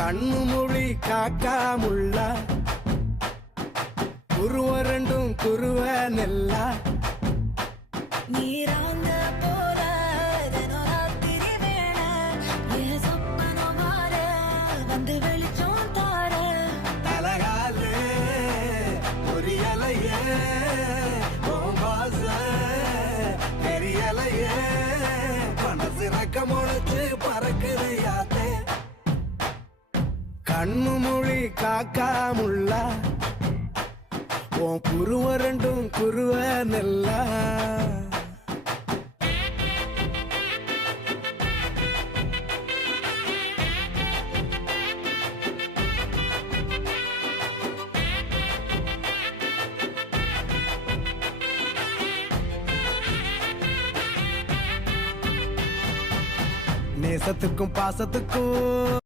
கண்ணு மொழி காக்காமுள்ள குருவ ரெண்டும் குருவ நெல்லா நீராங்க போல தினராத்திரி வேண என் சொப்பனம் மாற வந்து வெளிச்சம் தார தலகாலே பொரியலையே ஓம்பாச பெரியலையே மனசு ரக்க முளைச்சு பறக்குது யாத்தே கண்ணு மொழி காக்காமுள்ள உன் குருவ ரெண்டும் குருவ நெல்லா நேசத்துக்கும் பாசத்துக்கும்